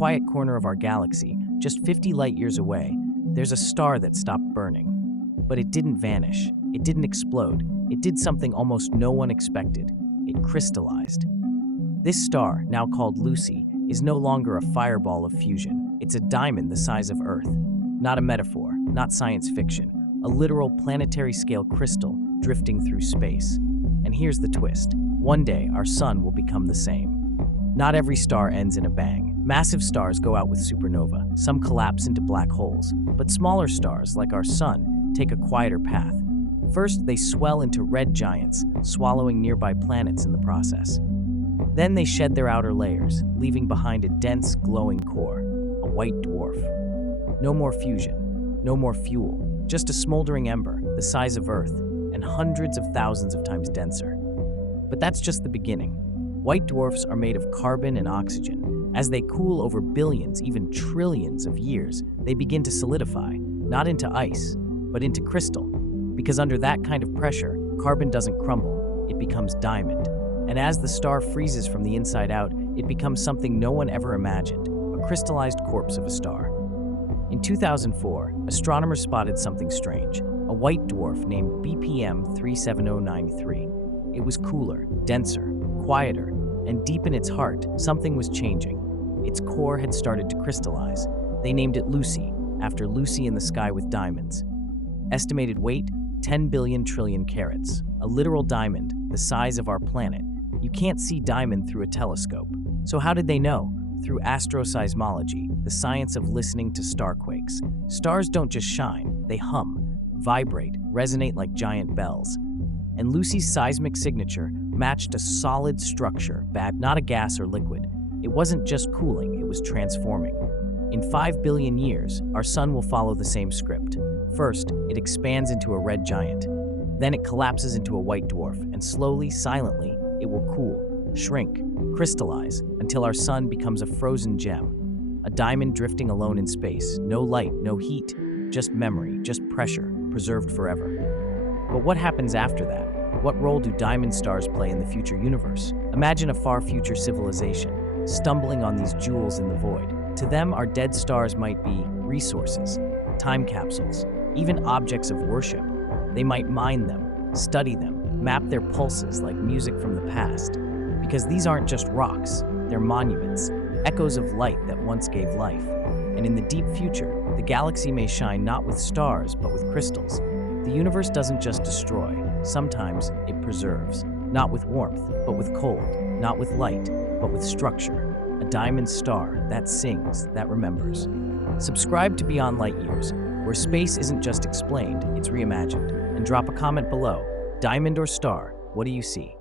quiet corner of our galaxy, just 50 light-years away, there's a star that stopped burning. But it didn't vanish. It didn't explode. It did something almost no one expected. It crystallized. This star, now called Lucy, is no longer a fireball of fusion. It's a diamond the size of Earth. Not a metaphor, not science fiction. A literal planetary-scale crystal drifting through space. And here's the twist. One day, our sun will become the same. Not every star ends in a bang. Massive stars go out with supernova. Some collapse into black holes. But smaller stars, like our sun, take a quieter path. First, they swell into red giants, swallowing nearby planets in the process. Then they shed their outer layers, leaving behind a dense, glowing core, a white dwarf. No more fusion, no more fuel, just a smoldering ember, the size of Earth, and hundreds of thousands of times denser. But that's just the beginning. White dwarfs are made of carbon and oxygen. As they cool over billions, even trillions of years, they begin to solidify, not into ice, but into crystal. Because under that kind of pressure, carbon doesn't crumble, it becomes diamond. And as the star freezes from the inside out, it becomes something no one ever imagined, a crystallized corpse of a star. In 2004, astronomers spotted something strange, a white dwarf named BPM 37093. It was cooler, denser, quieter, and deep in its heart, something was changing. Its core had started to crystallize. They named it Lucy, after Lucy in the sky with diamonds. Estimated weight, 10 billion trillion carats, a literal diamond, the size of our planet. You can't see diamond through a telescope. So how did they know? Through asteroseismology, the science of listening to starquakes. Stars don't just shine, they hum, vibrate, resonate like giant bells. And Lucy's seismic signature matched a solid structure, not a gas or liquid. It wasn't just cooling, it was transforming. In 5 billion years, our sun will follow the same script. First, it expands into a red giant. Then it collapses into a white dwarf, and slowly, silently, it will cool, shrink, crystallize, until our sun becomes a frozen gem. A diamond drifting alone in space, no light, no heat, just memory, just pressure, preserved forever. But what happens after that? What role do diamond stars play in the future universe? Imagine a far future civilization, stumbling on these jewels in the void. To them, our dead stars might be resources, time capsules, even objects of worship. They might mine them, study them, map their pulses like music from the past. Because these aren't just rocks, they're monuments, echoes of light that once gave life. And in the deep future, the galaxy may shine not with stars, but with crystals. The universe doesn't just destroy, sometimes it preserves. Not with warmth, but with cold. Not with light, but with structure. A diamond star that sings, that remembers. Subscribe to Beyond Light Years, where space isn't just explained, it's reimagined. And drop a comment below. Diamond or star, what do you see?